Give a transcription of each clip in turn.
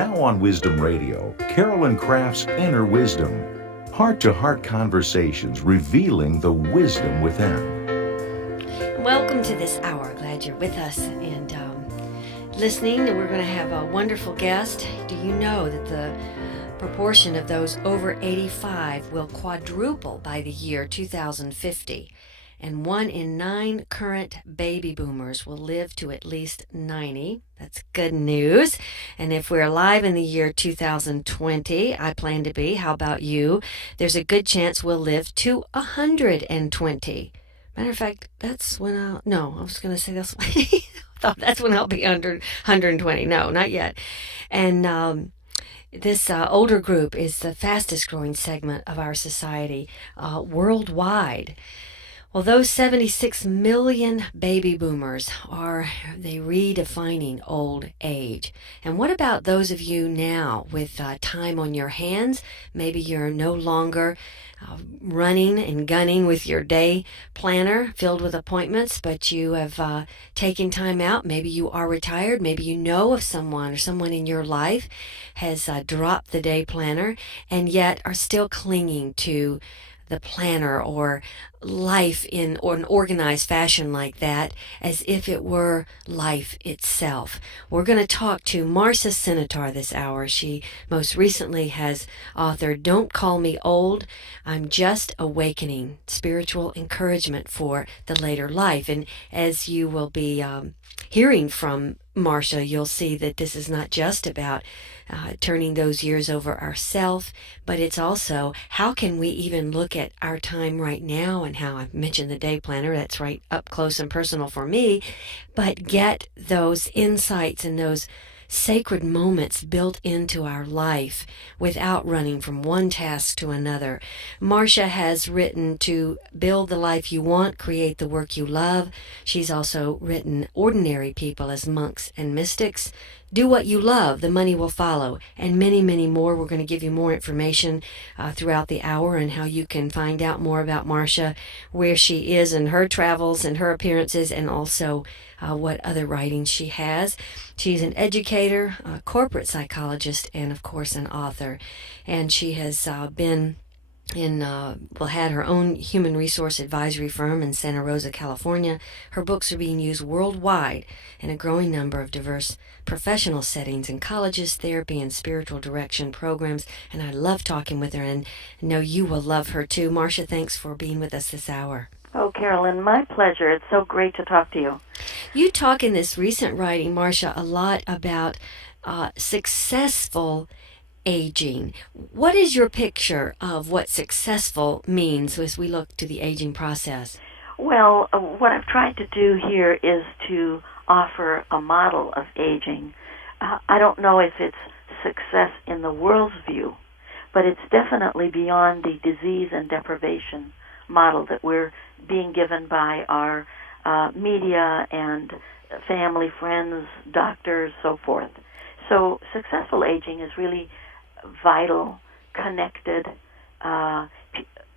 Now on Wisdom Radio, Carolyn Craft's Inner Wisdom. Heart-to-heart conversations revealing the wisdom within. Welcome to this hour. Glad you're with us and listening. We're going to have a wonderful guest. Do you know that the proportion of those over 85 will quadruple by the year 2050? And 1 in 9 current baby boomers will live to at least 90. That's good news. And if we're alive in the year 2020, I plan to be, how about you? There's a good chance we'll live to 120. Matter of fact, that's when I was going to say this. I thought that's when I'll be under 120. No, not yet. And this older group is the fastest growing segment of our society worldwide. Well, those 76 million baby boomers they redefining old age. And what about those of you now with time on your hands? Maybe you're no longer running and gunning with your day planner filled with appointments, but you have taken time out. Maybe you are retired. Maybe you know of someone or someone in your life has dropped the day planner and yet are still clinging to the planner or life in or an organized fashion like that as if it were life itself. We're going to talk to Marcia Sinitar this hour. She most recently has authored Don't Call Me Old, I'm Just Awakening, Spiritual Encouragement for the Later Life. And as you will be hearing from Marcia, you'll see that this is not just about turning those years over ourselves, but it's also how can we even look at our time right now, and how I've mentioned the day planner, that's right up close and personal for me, but get those insights and those sacred moments built into our life without running from one task to another. Marcia has written To Build the Life You Want, Create the Work You Love. She's also written Ordinary People as Monks and Mystics, Do What You Love, The Money Will Follow, and many, many more. We're going to give you more information throughout the hour and how you can find out more about Marcia, where she is in her travels and her appearances, and also what other writings she has. She's an educator, a corporate psychologist, and of course an author. And she has been had her own human resource advisory firm in Santa Rosa, California. Her books are being used worldwide in a growing number of diverse professional settings in colleges, therapy, and spiritual direction programs. And I love talking with her, and I know you will love her too. Marcia, thanks for being with us this hour. Oh, Carolyn, my pleasure. It's so great to talk to you. You talk in this recent writing, Marcia, a lot about successful aging. What is your picture of what successful means as we look to the aging process? Well, what I've tried to do here is to offer a model of aging. I don't know if it's success in the world's view, but it's definitely beyond the disease and deprivation model that we're being given by our media and family, friends, doctors, so forth. So successful aging is really vital, connected.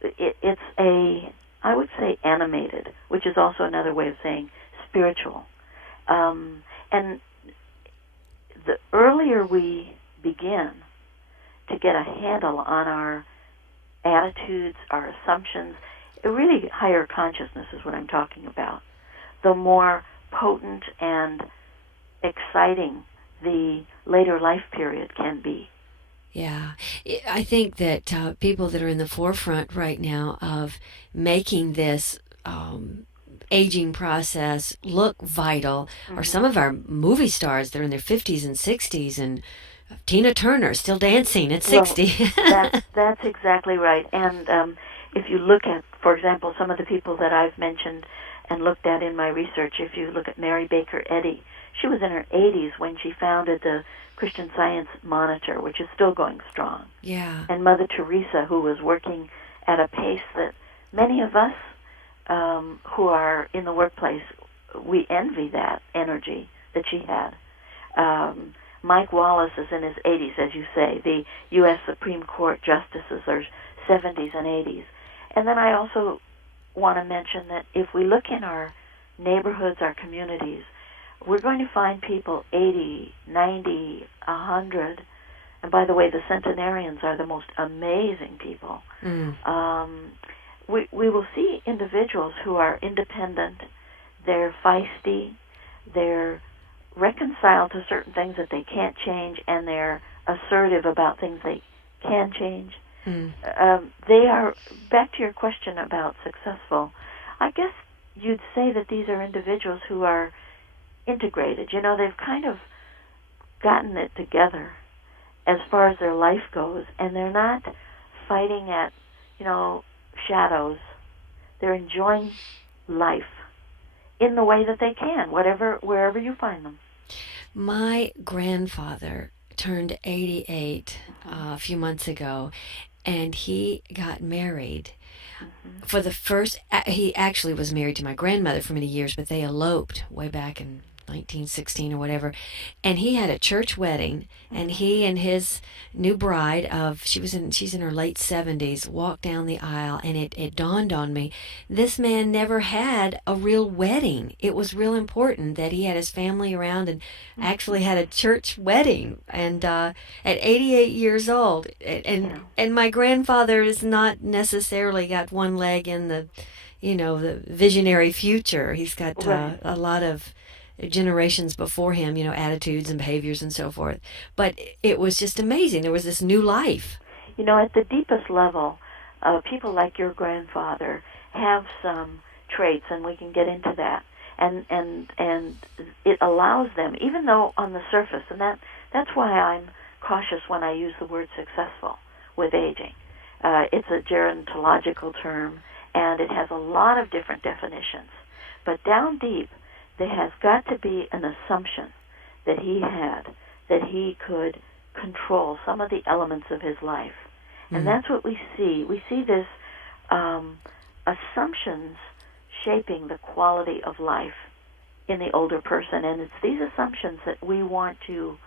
It's I would say animated, which is also another way of saying spiritual. And the earlier we begin to get a handle on our attitudes, our assumptions, really higher consciousness is what I'm talking about, the more potent and exciting the later life period can be. Yeah, I think that people that are in the forefront right now of making this aging process look vital are some of our movie stars. They're in their 50s and 60s, and Tina Turner still dancing at 60. Well, that's exactly right. And if you look at, for example, some of the people that I've mentioned and looked at in my research, if you look at Mary Baker Eddy, she was in her 80s when she founded the Christian Science Monitor, which is still going strong. Yeah. And Mother Teresa, who was working at a pace that many of us who are in the workplace, we envy that energy that she had. Mike Wallace is in his 80s, as you say. The U.S. Supreme Court justices are 70s and 80s. And then I also want to mention that if we look in our neighborhoods, our communities, we're going to find people 80, 90, 100 And by the way, the centenarians are the most amazing people. We will see individuals who are independent, they're feisty, they're reconciled to certain things that they can't change, and they're assertive about things they can change. They are, back to your question about successful, I guess you'd say that these are individuals who are integrated. You know, they've kind of gotten it together as far as their life goes, and they're not fighting at, shadows. They're enjoying life in the way that they can, wherever you find them. My grandfather turned 88 a few months ago, and he got married. For the first, he actually was married to my grandmother for many years, but they eloped way back in 1916 or whatever, and he had a church wedding, and he and his new bride she's in her late 70s, walked down the aisle, and it dawned on me, this man never had a real wedding. It was real important that he had his family around and actually had a church wedding, and at 88 years old, and my grandfather has not necessarily got one leg in the visionary future. He's got a lot of generations before him, attitudes and behaviors and so forth. But it was just amazing. There was this new life. At the deepest level, people like your grandfather have some traits, and we can get into that. And it allows them, even though on the surface, and that's why I'm cautious when I use the word successful with aging. It's a gerontological term, and it has a lot of different definitions. But down deep, there has got to be an assumption that he had, that he could control some of the elements of his life. And that's what we see. We see this assumptions shaping the quality of life in the older person. And it's these assumptions that we want to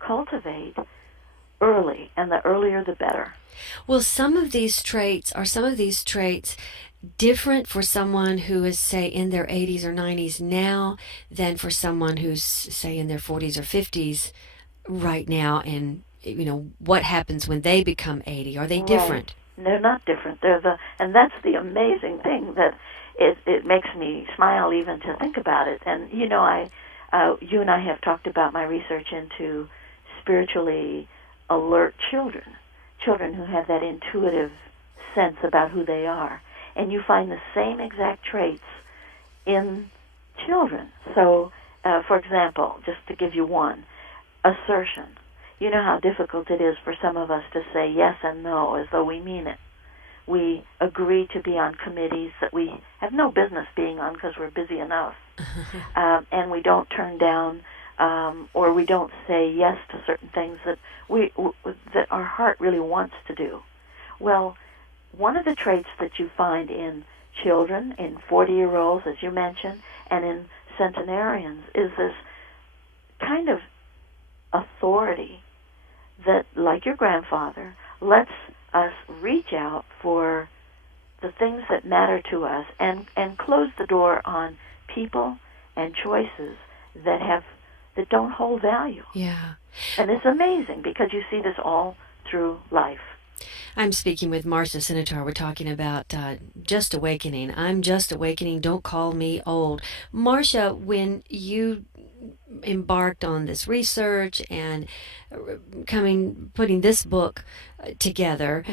cultivate early, and the earlier the better. Well, some of these traits different for someone who is, say, in their 80s or 90s now than for someone who's, say, in their 40s or 50s right now? And what happens when they become 80? Are they different? They're not different. And that's the amazing thing, that it makes me smile even to think about it. And you and I have talked about my research into spiritually alert children who have that intuitive sense about who they are. And you find the same exact traits in children. So, for example, just to give you one, assertion. You know how difficult it is for some of us to say yes and no as though we mean it. We agree to be on committees that we have no business being on because we're busy enough. And we don't turn down or we don't say yes to certain things that that our heart really wants to do. Well, one of the traits that you find in children, in 40-year-olds, as you mentioned, and in centenarians, is this kind of authority that, like your grandfather, lets us reach out for the things that matter to us and close the door on people and choices that don't hold value. Yeah. And it's amazing because you see this all through life. I'm speaking with Marcia Sinitar. We're talking about Just Awakening. I'm Just Awakening. Don't call me old. Marcia, when you embarked on this research and putting this book together,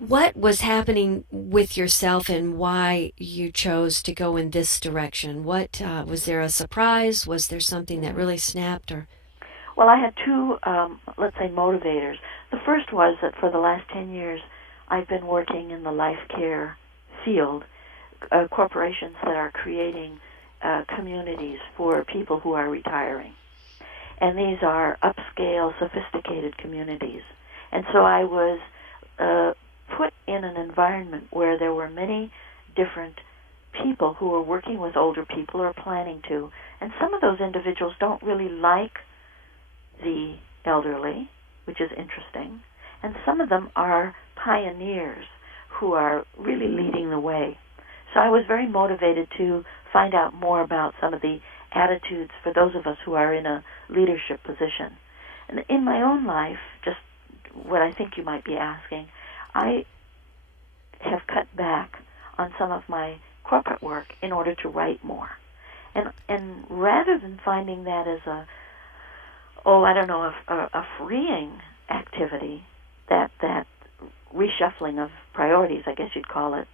what was happening with yourself and why you chose to go in this direction? What was there a surprise? Was there something that really snapped? Or well, I had two, let's say, motivators. The first was that for the last 10 years, I've been working in the life care field, corporations that are creating communities for people who are retiring. And these are upscale, sophisticated communities. And so I was put in an environment where there were many different people who are working with older people or planning to. And some of those individuals don't really like the elderly, which is interesting. And some of them are pioneers who are really leading the way. So I was very motivated to find out more about some of the attitudes for those of us who are in a leadership position. And in my own life, just what I think you might be asking. I have cut back on some of my corporate work in order to write more. And rather than finding that as a freeing activity, that reshuffling of priorities, I guess you'd call it,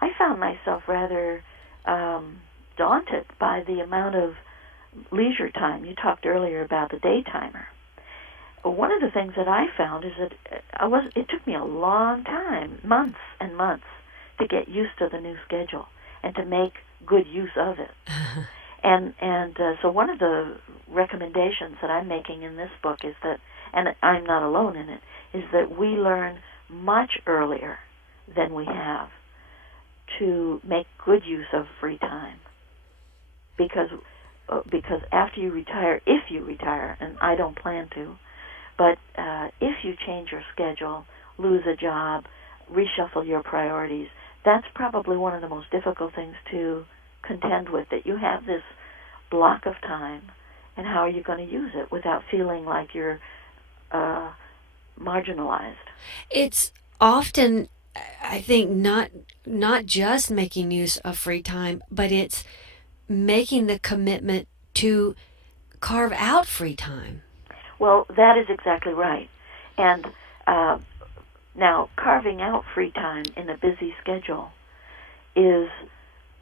I found myself rather daunted by the amount of leisure time. You talked earlier about the day timer. One of the things that I found is that it took me a long time, months and months, to get used to the new schedule and to make good use of it. So one of the recommendations that I'm making in this book is that, and I'm not alone in it, is that we learn much earlier than we have to make good use of free time. Because after you retire, if you retire, and I don't plan to, but if you change your schedule, lose a job, reshuffle your priorities, that's probably one of the most difficult things to contend with, that you have this block of time, and how are you going to use it without feeling like you're marginalized? It's often, I think, not just making use of free time, but it's making the commitment to carve out free time. Well, that is exactly right. And now, carving out free time in a busy schedule is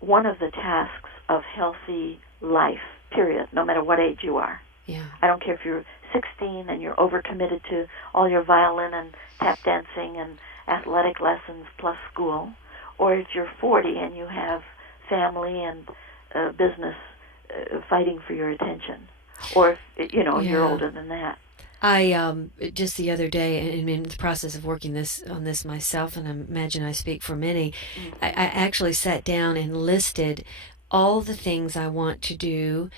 one of the tasks of healthy life, period, no matter what age you are. Yeah. I don't care if you're 16 and you're overcommitted to all your violin and tap dancing and athletic lessons plus school, or if you're 40 and you have family and business fighting for your attention, or if you're older than that. I just the other day, and in the process of working on this myself, and I imagine I speak for many, I actually sat down and listed all the things I want to do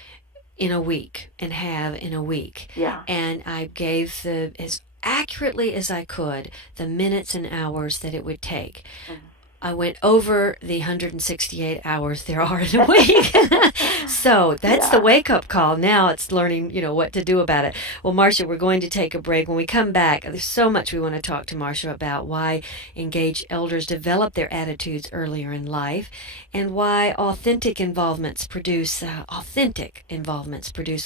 in a week and have in a week. Yeah. And I gave as accurately as I could the minutes and hours that it would take. I went over the 168 hours there are in a week. So that's the wake-up call. Now it's learning, what to do about it. Well, Marcia, we're going to take a break. When we come back, there's so much we want to talk to Marcia about: why engaged elders develop their attitudes earlier in life, and why authentic involvements produce a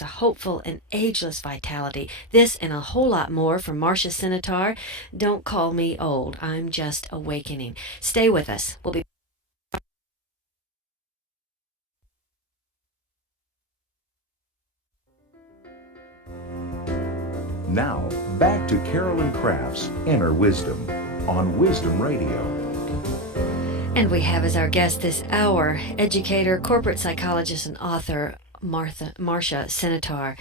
hopeful and ageless vitality. This and a whole lot more from Marcia Sinitar. Don't call me old. I'm just awakening. Stay with us. We'll be Now, back to Carolyn Craft's Inner Wisdom on Wisdom Radio. And we have as our guest this hour educator, corporate psychologist, and author Marcia Sinitar.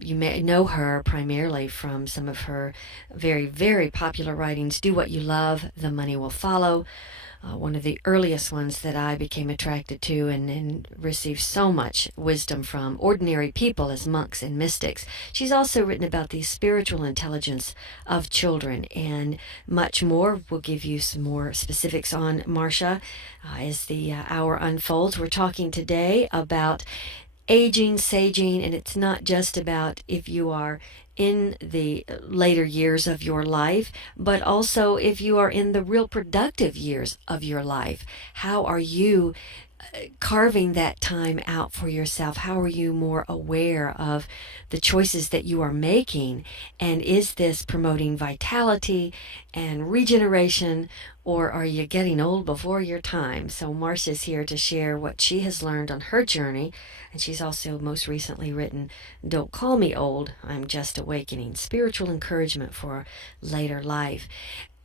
You may know her primarily from some of her very, very popular writings: Do What You Love, The Money Will Follow. One of the earliest ones that I became attracted to and received so much wisdom from: Ordinary People as Monks and Mystics. She's also written about the spiritual intelligence of children and much more. We'll give you some more specifics on Marcia as the hour unfolds. We're talking today about aging, saging, and it's not just about if you are in the later years of your life, but also if you are in the real productive years of your life. How are you carving that time out for yourself? How are you more aware of the choices that you are making? And is this promoting vitality and regeneration, or are you getting old before your time? So Marcia's here to share what she has learned on her journey, and she's also most recently written Don't Call Me Old, I'm Just Awakening, spiritual encouragement for later life.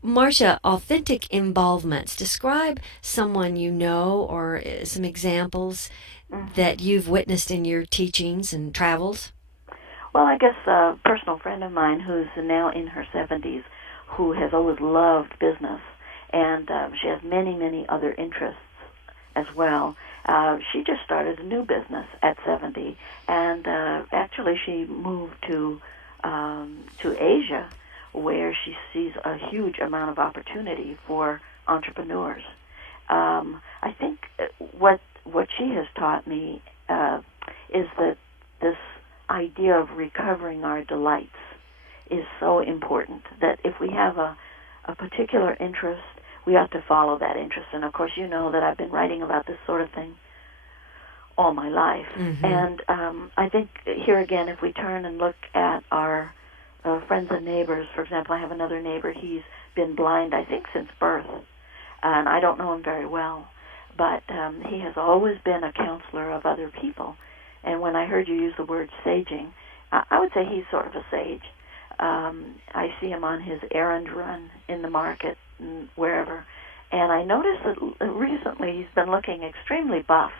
Marcia, authentic involvements. Describe someone you know or some examples that you've witnessed in your teachings and travels. Well, I guess a personal friend of mine who's now in her 70s, who has always loved business, and she has many, many other interests as well. She just started a new business at 70, and actually she moved to Asia, where she sees a huge amount of opportunity for entrepreneurs. I think what she has taught me is that this idea of recovering our delights is so important, that if we have a particular interest, we ought to follow that interest. And of course, you know that I've been writing about this sort of thing all my life. Mm-hmm. And I think here again, if we turn and look at our friends and neighbors, for example, I have another neighbor, he's been blind, I think, since birth. And I don't know him very well, but he has always been a counselor of other people. And when I heard you use the word saging, I would say he's sort of a sage. I see him on his errand run in the market and wherever. And I noticed that recently he's been looking extremely buff.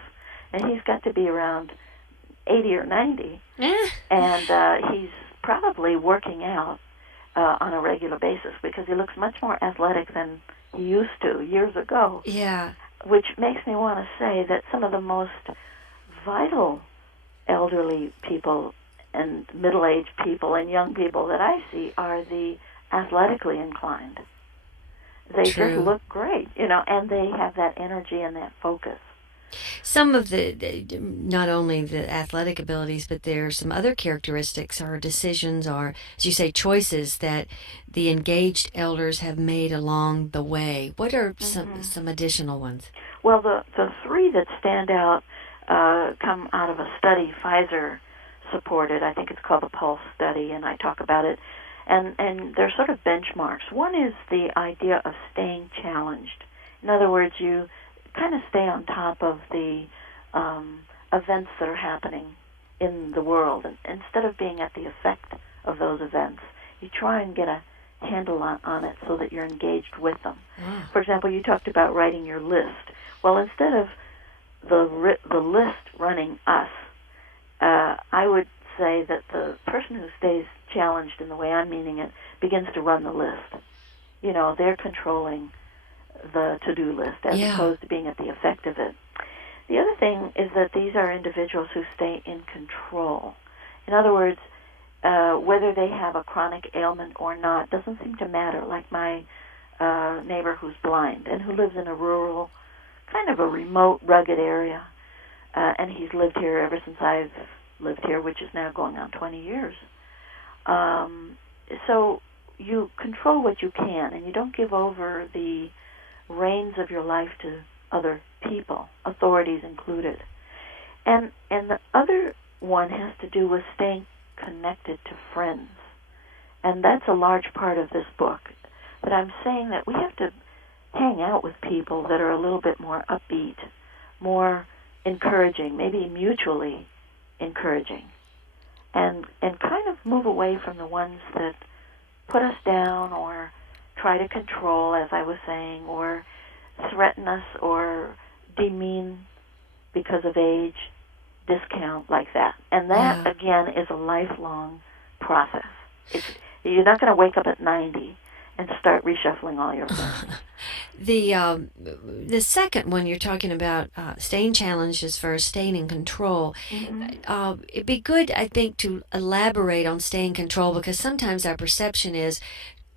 And he's got to be around 80 or 90. And he's probably working out on a regular basis because he looks much more athletic than he used to years ago. Yeah. Which makes me want to say that some of the most vital elderly people and middle-aged people and young people that I see are the athletically inclined. They True. just look great, and they have that energy and that focus. Some of the, not only the athletic abilities, but there are some other characteristics or decisions or, as you say, choices that the engaged elders have made along the way. What are some additional ones? Well, the three that stand out come out of a study Pfizer supported. I think it's called the Pulse study, and I talk about it. And they're sort of benchmarks. One is the idea of staying challenged. In other words, you kind of stay on top of the events that are happening in the world. And instead of being at the effect of those events, you try and get a handle on it so that you're engaged with them. Wow. For example, you talked about writing your list. Well, instead of the list running us, I would say that the person who stays challenged in the way I'm meaning it begins to run the list. They're controlling the to-do list as opposed to being at the effect of it. The other thing is that these are individuals who stay in control. In other words, whether they have a chronic ailment or not doesn't seem to matter, like my neighbor who's blind and who lives in a rural, kind of a remote, rugged area, and he's lived here ever since I've lived here, which is now going on 20 years. So you control what you can, and you don't give over the reins of your life to other people, authorities included. And the other one has to do with staying connected to friends. And that's a large part of this book. But I'm saying that we have to hang out with people that are a little bit more upbeat, more encouraging, maybe mutually encouraging, and kind of move away from the ones that put us down or try to control, as I was saying, or threaten us or demean because of age, discount, like that. And that, again, is a lifelong process. You're not going to wake up at 90 and start reshuffling all your friends. The second one you're talking about, staying challenged as far as staying in control. It'd be good, I think, to elaborate on staying in control, because sometimes our perception is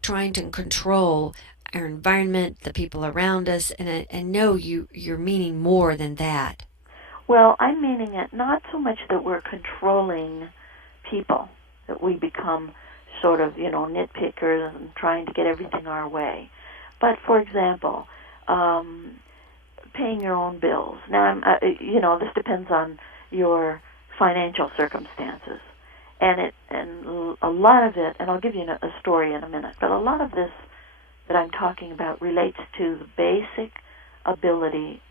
trying to control our environment, the people around us, and no, you're meaning more than that. Well, I'm meaning it not so much that we're controlling people, that we become sort of, nitpickers and trying to get everything our way. But, for example, paying your own bills. Now, this depends on your financial circumstances. And a lot of it, and I'll give you a story in a minute, but a lot of this that I'm talking about relates to the basic ability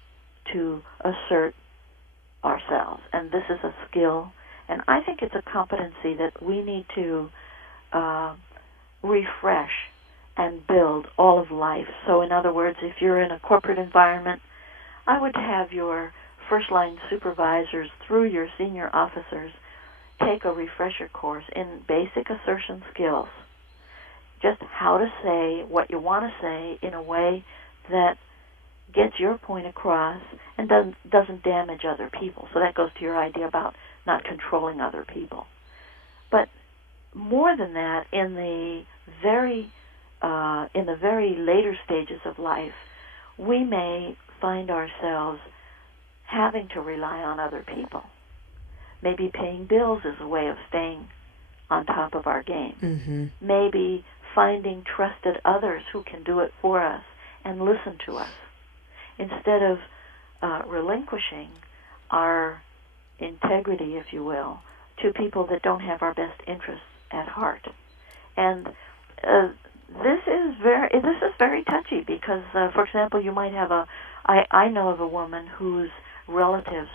to assert ourselves. And this is a skill, and I think it's a competency that we need to refresh and build all of life. So in other words, if you're in a corporate environment, I would have your first-line supervisors through your senior officers take a refresher course in basic assertion skills. Just how to say what you want to say in a way that gets your point across and doesn't damage other people. So that goes to your idea about not controlling other people. But more than that, in the very later stages of life, we may find ourselves having to rely on other people. Maybe paying bills is a way of staying on top of our game. Mm-hmm. Maybe finding trusted others who can do it for us and listen to us instead of relinquishing our integrity, if you will, to people that don't have our best interests at heart. And this is very touchy because, for example, you might have I know of a woman whose relatives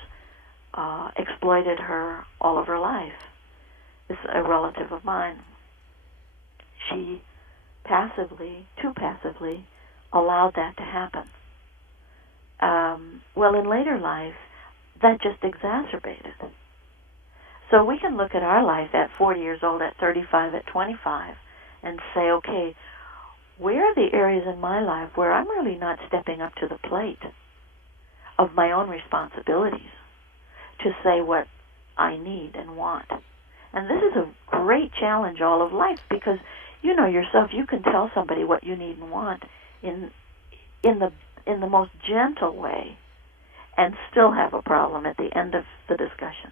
exploited her all of her life. It's a relative of mine. She too passively, allowed that to happen. Well, in later life, that just exacerbated. So we can look at our life at 40 years old, at 35, at 25, and say, okay, where are the areas in my life where I'm really not stepping up to the plate of my own responsibilities to say what I need and want? And this is a great challenge all of life, because you know yourself, you can tell somebody what you need and want in the most gentle way and still have a problem at the end of the discussion.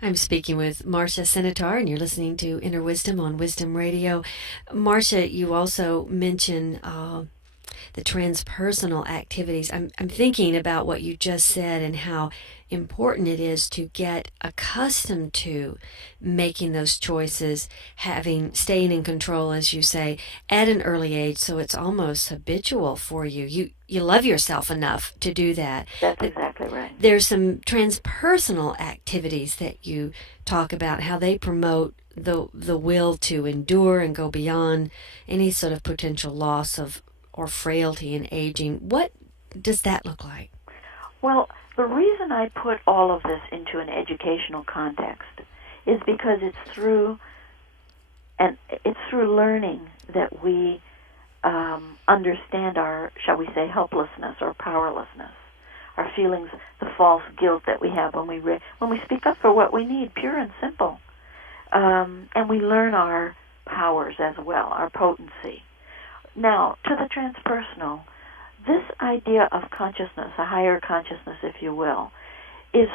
I'm speaking with Marcia Sinitar, and you're listening to Inner Wisdom on Wisdom Radio. Marcia, you also mentioned the transpersonal activities. I'm thinking about what you just said and how important it is to get accustomed to making those choices, staying in control, as you say, at an early age, so it's almost habitual for you. You love yourself enough to do that. That's exactly right. There's some transpersonal activities that you talk about, how they promote the will to endure and go beyond any sort of potential loss of or frailty in aging. What does that look like? Well, the reason I put all of this into an educational context is because it's through learning that we understand our, shall we say, helplessness or powerlessness, our feelings, the false guilt that we have when we speak up for what we need, pure and simple, and we learn our powers as well, our potency. Now, to the transpersonal, this idea of consciousness, a higher consciousness, if you will, is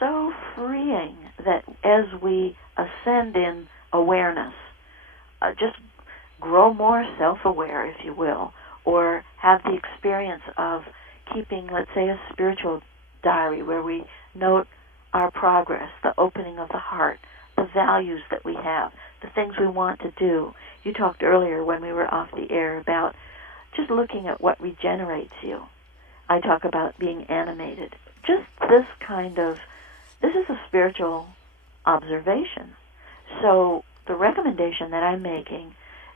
so freeing that as we ascend in awareness, just grow more self-aware, if you will, or have the experience of keeping, let's say, a spiritual diary where we note our progress, the opening of the heart, the values that we have, the things we want to do. You talked earlier when we were off the air about just looking at what regenerates you. I talk about being animated. Just this is a spiritual observation. So the recommendation that I'm making,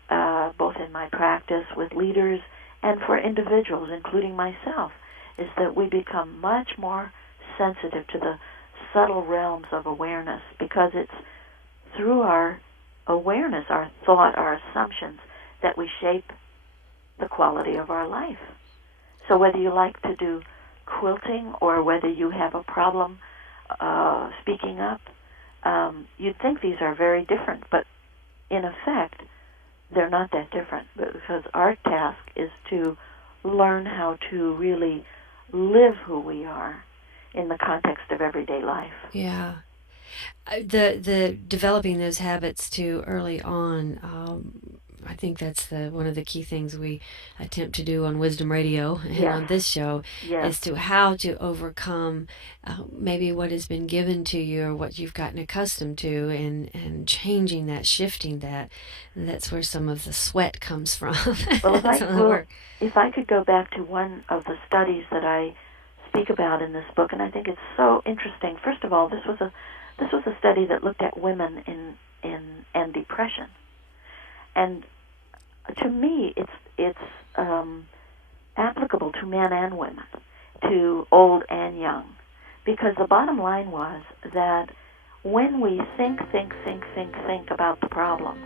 both in my practice with leaders and for individuals, including myself, is that we become much more sensitive to the subtle realms of awareness, because it's through our awareness, our thought, our assumptions, that we shape the quality of our life. So whether you like to do quilting or whether you have a problem speaking up, you'd think these are very different, but in effect, they're not that different, because our task is to learn how to really live who we are in the context of everyday life. Yeah. The developing those habits too early on, I think that's one of the key things we attempt to do on Wisdom Radio and on this show, is to how to overcome maybe what has been given to you or what you've gotten accustomed to, and changing that, shifting that. And that's where some of the sweat comes from. Well, if I could go back to one of the studies that I speak about in this book, and I think it's so interesting. First of all, this was a study that looked at women and depression. And to me, it's applicable to men and women, to old and young, because the bottom line was that when we think about the problem,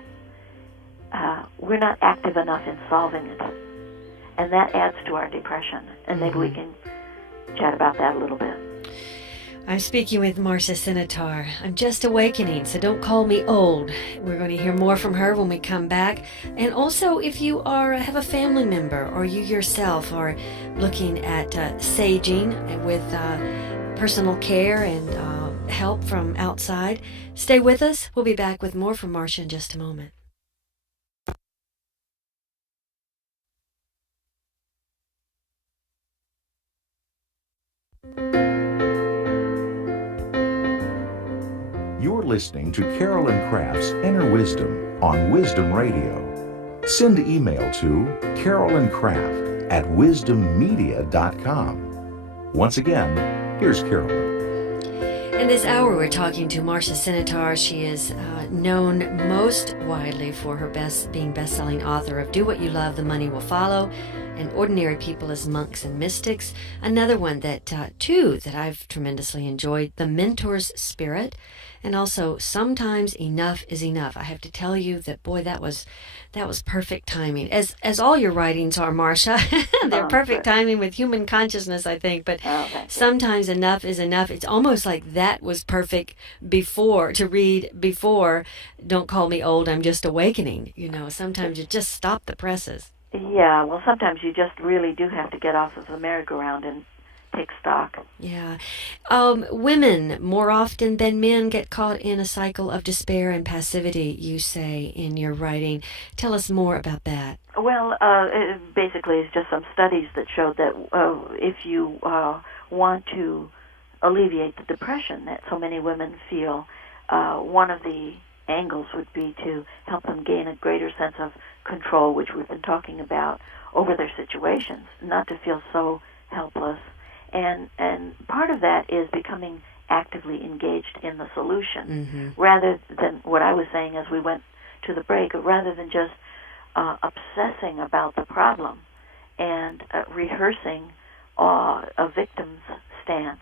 we're not active enough in solving it, and that adds to our depression. And maybe we can chat about that a little bit. I'm speaking with Marcia Sinitar. I'm just awakening, so don't call me old. We're going to hear more from her when we come back. And also, if you have a family member or you yourself are looking at saging with personal care and help from outside. Stay with us. We'll be back with more from Marcia in just a moment. You're listening to Carolyn Craft's Inner Wisdom on Wisdom Radio. Send email to carolynkraft@wisdommedia.com. Once again, here's Carolyn. In this hour, we're talking to Marcia Sinitar. She is known most widely for her being best-selling author of Do What You Love, The Money Will Follow, and Ordinary People as Monks and Mystics. Another one that I've tremendously enjoyed, The Mentor's Spirit, and also Sometimes Enough is Enough. I have to tell you that, boy, that was perfect timing. As all your writings are, Marcia. They're perfect timing with human consciousness, I think. But Sometimes Enough is Enough. It's almost like that was perfect to read before Don't Call Me Old, I'm Just Awakening. Sometimes you just stop the presses. Yeah, well, sometimes you just really do have to get off of the merry-go-round and take stock. Yeah. Women, more often than men, get caught in a cycle of despair and passivity, you say in your writing. Tell us more about that. Well, basically it's just some studies that showed that if you want to alleviate the depression that so many women feel, one of the angles would be to help them gain a greater sense of control, which we've been talking about, over their situations, not to feel so helpless. And part of that is becoming actively engaged in the solution, rather than what I was saying as we went to the break, rather than just obsessing about the problem and rehearsing a victim's stance,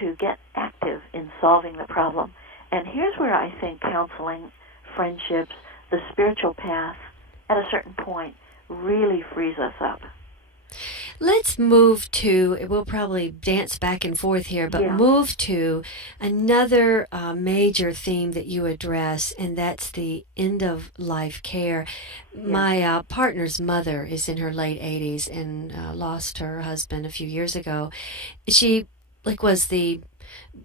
to get active in solving the problem. And here's where I think counseling, friendships, the spiritual path, at a certain point, really frees us up. Let's move to, we'll probably dance back and forth here, but move to another major theme that you address, and that's the end-of-life care. My partner's mother is in her late 80s and lost her husband a few years ago. She was the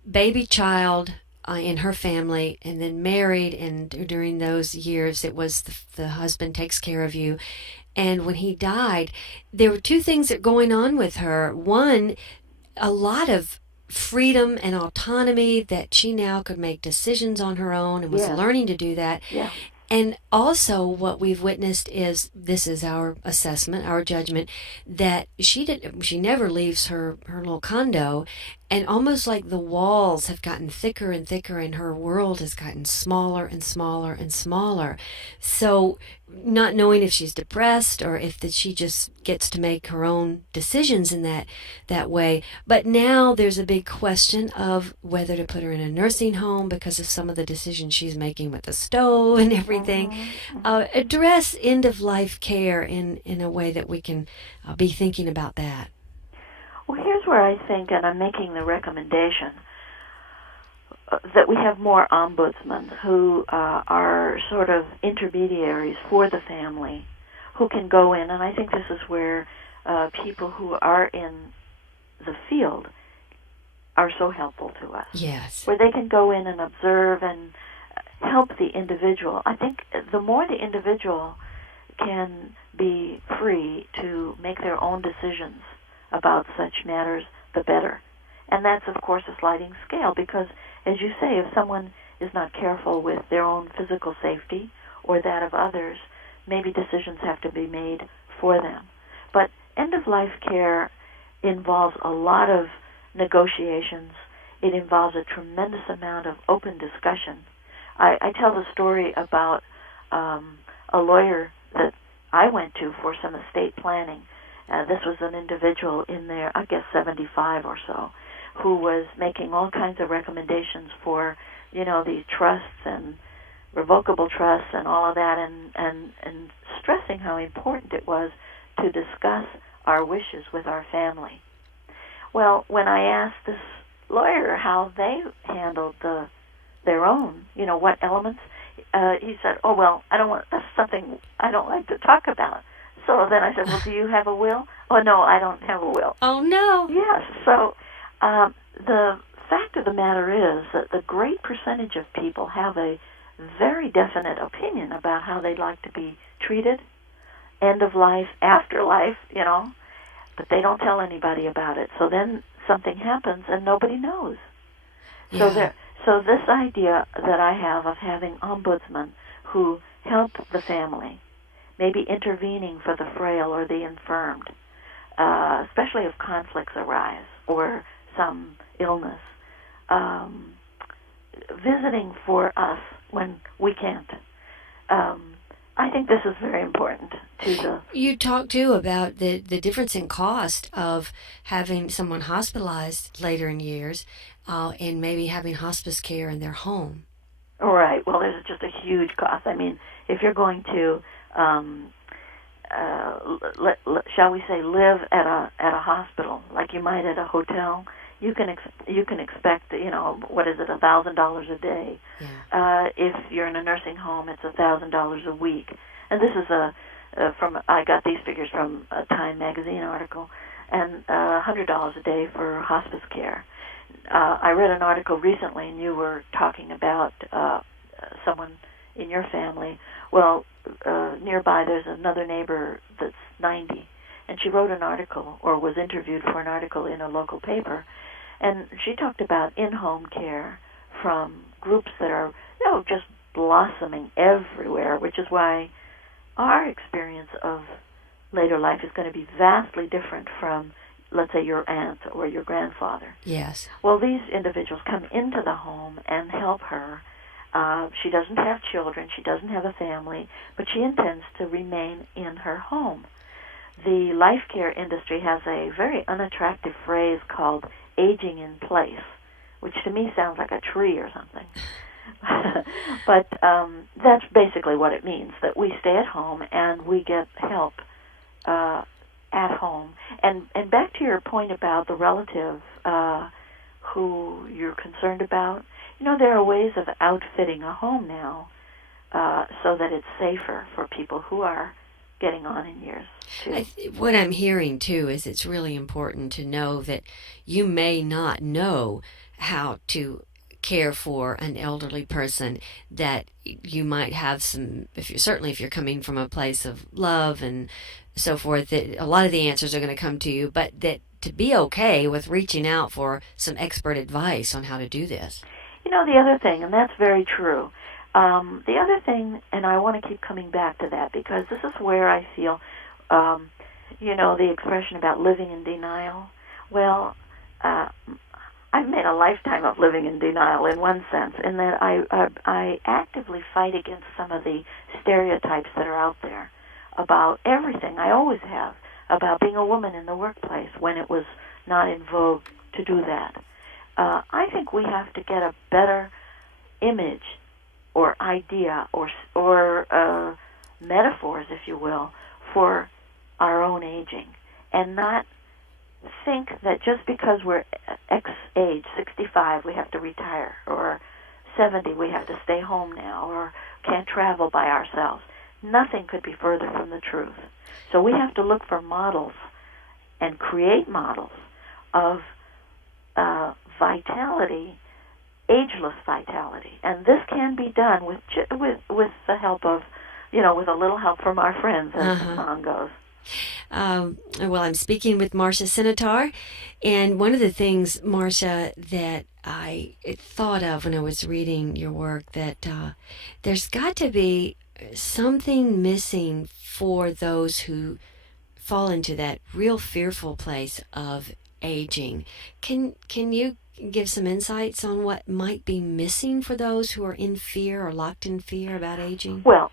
baby child in her family, and then married, and during those years it was the husband takes care of you. And when he died, there were two things that were going on with her. One, a lot of freedom and autonomy, that she now could make decisions on her own and was learning to do that. Yeah. And also what we've witnessed is, this is our assessment, our judgment, that she never leaves her little condo, and almost like the walls have gotten thicker and thicker and her world has gotten smaller and smaller and smaller. So not knowing if she's depressed or if that she just gets to make her own decisions in that way. But now there's a big question of whether to put her in a nursing home because of some of the decisions she's making with the stove and everything. Address end-of-life care in a way that we can be thinking about that. Well, here's where I think, and I'm making the recommendation, that we have more ombudsmen who are sort of intermediaries for the family, who can go in, and I think this is where people who are in the field are so helpful to us. Yes. Where they can go in and observe and help the individual. I think the more the individual can be free to make their own decisions about such matters, the better. And that's, of course, a sliding scale, because, as you say, if someone is not careful with their own physical safety or that of others, maybe decisions have to be made for them. But end-of-life care involves a lot of negotiations. It involves a tremendous amount of open discussion. I tell the story about a lawyer that I went to for some estate planning. This was an individual in their, 75 or so, who was making all kinds of recommendations for, these trusts and revocable trusts and all of that, and stressing how important it was to discuss our wishes with our family. Well, when I asked this lawyer how they handled their own, what elements, he said, "Oh, well, that's something I don't like to talk about." So then I said, "Well, do you have a will?" "Oh, no, I don't have a will." Oh, no. Yes. So the fact fact of the matter is that the great percentage of people have a very definite opinion about how they'd like to be treated, end of life, afterlife, but they don't tell anybody about it. So then something happens and nobody knows. Yeah. So this idea that I have of having ombudsmen who help the family, maybe intervening for the frail or the infirmed, especially if conflicts arise or some illness, visiting for us when we can't. I think this is very important to the... You talked, too, about the difference in cost of having someone hospitalized later in years and maybe having hospice care in their home. Right. Well, there's just a huge cost. I mean, if you're going to, shall we say, live at a hospital like you might at a hotel, you can expect, what is it, $1,000 a day. Yeah. If you're in a nursing home, it's $1,000 a week. And this is I got these figures from a Time magazine article, and $100 a day for hospice care. I read an article recently, and you were talking about someone in your family. Well, nearby there's another neighbor that's 90, and she wrote an article, or was interviewed for an article in a local paper, and she talked about in-home care from groups that are, just blossoming everywhere, which is why our experience of later life is going to be vastly different from, let's say, your aunt or your grandfather. Yes. Well, these individuals come into the home and help her. She doesn't have children. She doesn't have a family, but she intends to remain in her home. The life care industry has a very unattractive phrase called aging in place, which to me sounds like a tree or something. But that's basically what it means, that we stay at home and we get help at home. And back to your point about the relative who you're concerned about, there are ways of outfitting a home now so that it's safer for people who are getting on in years, too. What I'm hearing, too, is it's really important to know that you may not know how to care for an elderly person, that you might have some, if you're coming from a place of love and so forth, that a lot of the answers are going to come to you, but that to be okay with reaching out for some expert advice on how to do this. The other thing, and that's very true, the other thing, and I want to keep coming back to that because this is where I feel, the expression about living in denial. Well, I've made a lifetime of living in denial in one sense, in that I actively fight against some of the stereotypes that are out there about everything. I always have, about being a woman in the workplace when it was not in vogue to do that. I think we have to get a better image or idea or metaphors, if you will, for our own aging, and not think that just because we're X age, 65, we have to retire, or 70, we have to stay home now, or can't travel by ourselves. Nothing could be further from the truth. So we have to look for models and create models of vitality, ageless vitality, and this can be done with the help of, with a little help from our friends, as the song goes. Well, I'm speaking with Marcia Sinitar, and one of the things, Marcia, that I thought of when I was reading your work, that there's got to be something missing for those who fall into that real fearful place of aging. Can you give some insights on what might be missing for those who are in fear or locked in fear about aging? Well,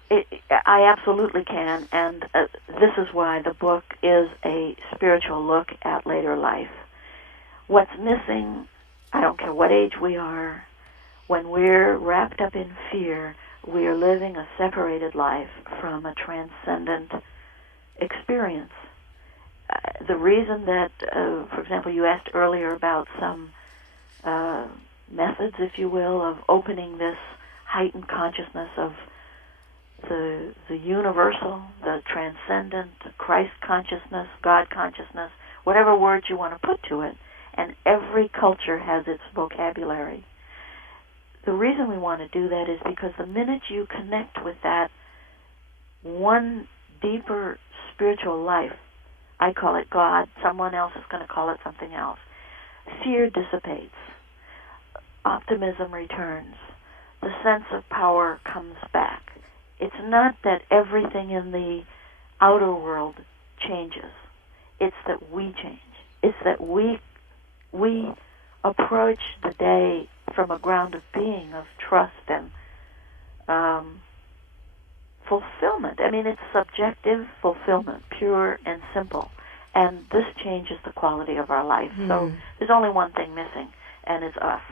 I absolutely can, and this is why the book is a spiritual look at later life. What's missing, I don't care what age we are, when we're wrapped up in fear, we are living a separated life from a transcendent experience. The reason that, for example, you asked earlier about some methods, if you will, of opening this heightened consciousness of the universal, the transcendent, Christ consciousness, God consciousness, whatever words you want to put to it, and every culture has its vocabulary. The reason we want to do that is because the minute you connect with that one deeper spiritual life, I call it God, someone else is going to call it something else, fear dissipates, optimism returns, the sense of power comes back. It's not that everything in the outer world changes. It's that we change. It's that we approach the day from a ground of being, of trust and fulfillment. I mean, it's subjective fulfillment, pure and simple. And this changes the quality of our life. So there's only one thing missing, and it's us.